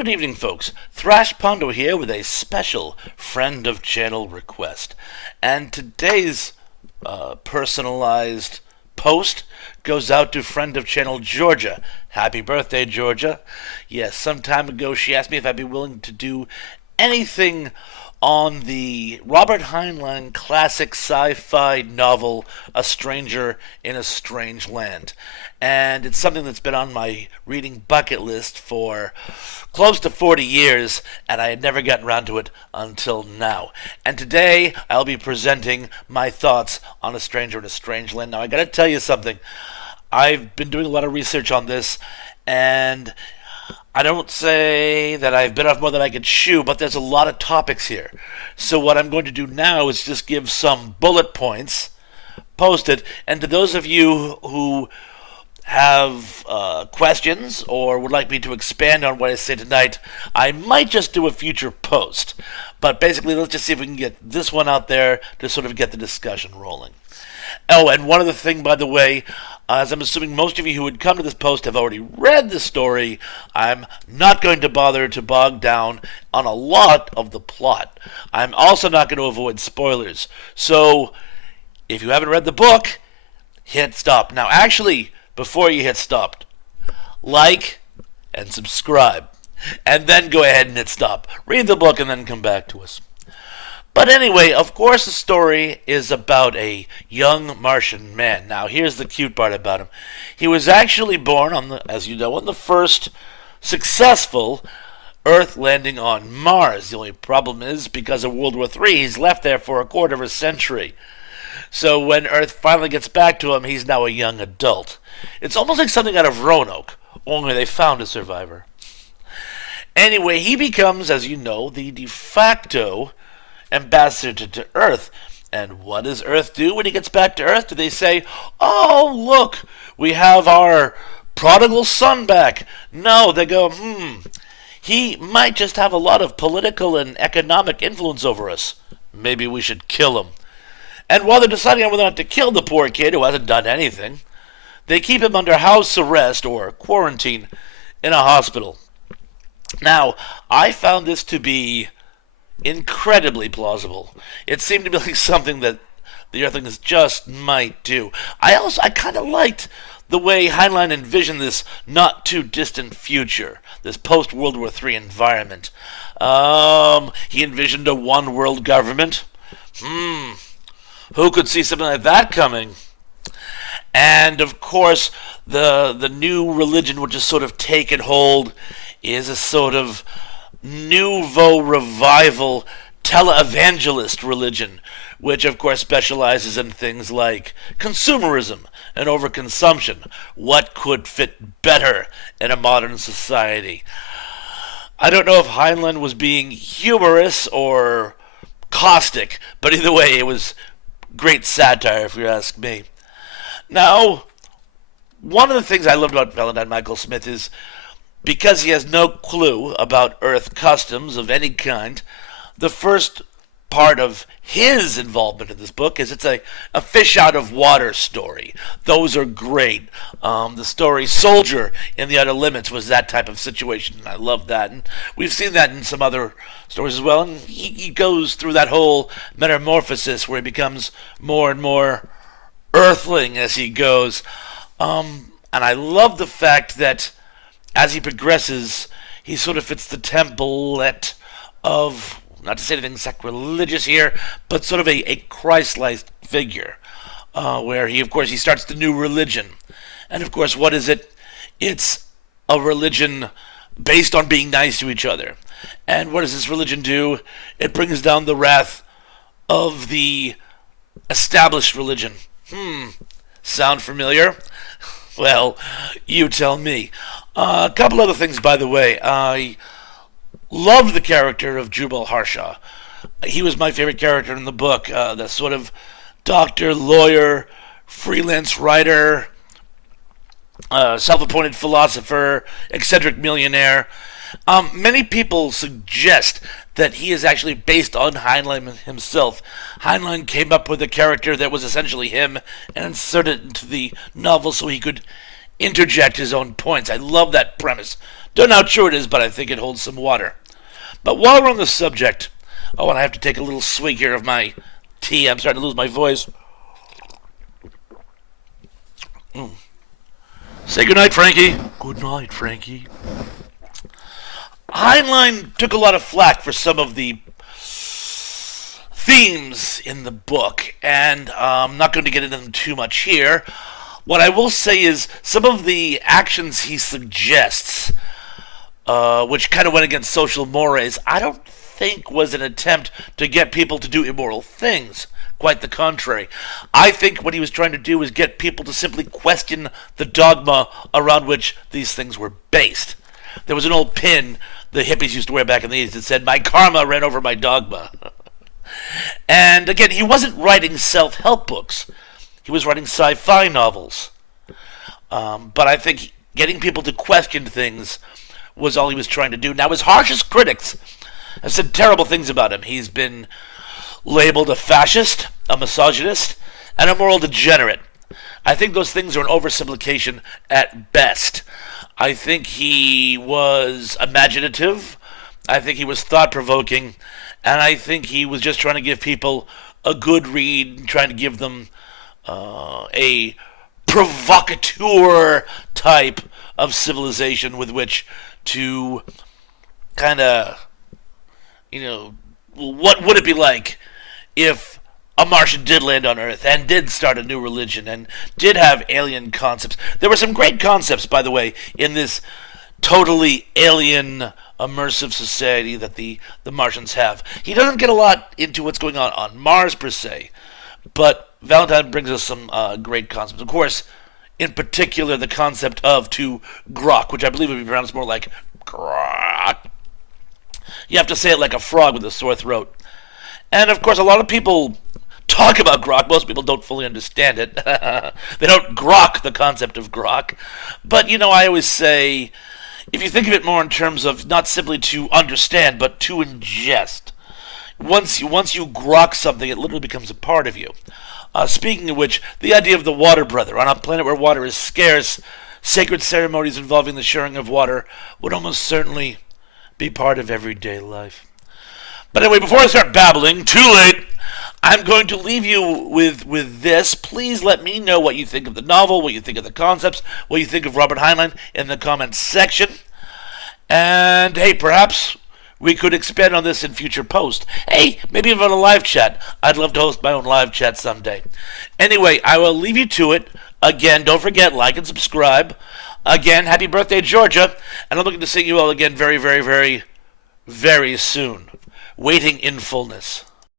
Good evening, folks. Thrash Pondo here with a special friend of channel request. And today's personalized post goes out to friend of channel Georgia. Happy birthday, Georgia. Yes, some time ago she asked me if I'd be willing to do anything on the Robert Heinlein classic sci-fi novel A Stranger in a Strange Land. And it's something that's been on my reading bucket list for close to 40 years, and I had never gotten around to it until now. And today I'll be presenting my thoughts on A Stranger in a Strange Land. Now I gotta tell you something. I've been doing a lot of research on this, and I don't say that I've bit off more than I could chew, but there's a lot of topics here. So what I'm going to do now is just give some bullet points posted, and to those of you who have questions or would like me to expand on what I say tonight, I might just do a future post. But basically, let's just see if we can get this one out there to sort of get the discussion rolling. Oh, and one other thing, by the way, as I'm assuming most of you who would come to this post have already read the story, I'm not going to bother to bog down on a lot of the plot. I'm also not going to avoid spoilers. So, if you haven't read the book, hit stop. Now, actually, before you hit stop, like and subscribe. And then go ahead and hit stop. Read the book and then come back to us. But anyway, of course the story is about a young Martian man. Now, here's the cute part about him. He was actually born as you know, on the first successful Earth landing on Mars. The only problem is, because of World War III, he's left there for a quarter of a century. So when Earth finally gets back to him, he's now a young adult. It's almost like something out of Roanoke, only they found a survivor. Anyway, he becomes, as you know, the de facto ambassador to Earth. And what does Earth do when he gets back to Earth? Do they say, oh, look, we have our prodigal son back? No, they go, he might just have a lot of political and economic influence over us. Maybe we should kill him. And while they're deciding on whether or not to kill the poor kid who hasn't done anything, they keep him under house arrest or quarantine in a hospital. Now, I found this to be incredibly plausible. It seemed to be like something that the Earthlings just might do. I kind of liked the way Heinlein envisioned this not too distant future, this post-World War III environment. He envisioned a one-world government. Who could see something like that coming? And of course, the new religion which has sort of taken hold is a sort of nouveau revival televangelist religion, which of course specializes in things like consumerism and overconsumption. What could fit better in a modern society? I don't know if Heinlein was being humorous or caustic, but either way, it was great satire, if you ask me. Now, one of the things I loved about Valentine Michael Smith is, because he has no clue about Earth customs of any kind, the first part of his involvement in this book is it's a fish out of water story. Those are great. The story Soldier in the Outer Limits was that type of situation, and I love that. And we've seen that in some other stories as well. And he goes through that whole metamorphosis where he becomes more and more Earthling as he goes. And I love the fact that as he progresses, he sort of fits the template of, not to say anything sacrilegious here, but sort of a Christ-like figure, where he starts the new religion. And of course, what is it? It's a religion based on being nice to each other. And what does this religion do? It brings down the wrath of the established religion. Sound familiar? Well, you tell me. A couple other things, by the way. I loved the character of Jubal Harshaw. He was my favorite character in the book. The sort of doctor, lawyer, freelance writer, self-appointed philosopher, eccentric millionaire. Many people suggest that he is actually based on Heinlein himself. Heinlein came up with a character that was essentially him and inserted it into the novel so he could interject his own points. I love that premise. Don't know how true it is, but I think it holds some water. But while we're on the subject, and I have to take a little swig here of my tea. I'm starting to lose my voice. Say goodnight, Frankie. Good night, Frankie. Heinlein took a lot of flack for some of the themes in the book, and I'm not going to get into them too much here. What I will say is some of the actions he suggests, which kind of went against social mores, I don't think was an attempt to get people to do immoral things. Quite the contrary. I think what he was trying to do was get people to simply question the dogma around which these things were based. There was an old pin the hippies used to wear back in the 80s that said, "My karma ran over my dogma." And again, he wasn't writing self-help books. He was writing sci-fi novels. But I think getting people to question things was all he was trying to do. Now, his harshest critics have said terrible things about him. He's been labeled a fascist, a misogynist, and a moral degenerate. I think those things are an oversimplification at best. I think he was imaginative. I think he was thought-provoking. And I think he was just trying to give people a good read, trying to give them a provocateur type of civilization with which to kind of, what would it be like if a Martian did land on Earth and did start a new religion and did have alien concepts? There were some great concepts, by the way, in this totally alien immersive society that the Martians have. He doesn't get a lot into what's going on Mars per se, but Valentine brings us some great concepts. Of course, in particular, the concept of to grok, which I believe would be pronounced more like grok. You have to say it like a frog with a sore throat. And of course, a lot of people talk about grok. Most people don't fully understand it. They don't grok the concept of grok. But, I always say, if you think of it more in terms of not simply to understand, but to ingest, once you grok something, it literally becomes a part of you. Speaking of which, the idea of the water brother. On a planet where water is scarce, sacred ceremonies involving the sharing of water would almost certainly be part of everyday life. But anyway, before I start babbling, too late, I'm going to leave you with this. Please let me know what you think of the novel, what you think of the concepts, what you think of Robert Heinlein in the comments section. And hey, perhaps we could expand on this in future posts. Hey, maybe even a live chat. I'd love to host my own live chat someday. Anyway, I will leave you to it. Again, don't forget, like and subscribe. Again, happy birthday, Georgia. And I'm looking to see you all again very, very, very, very soon. Waiting in fullness.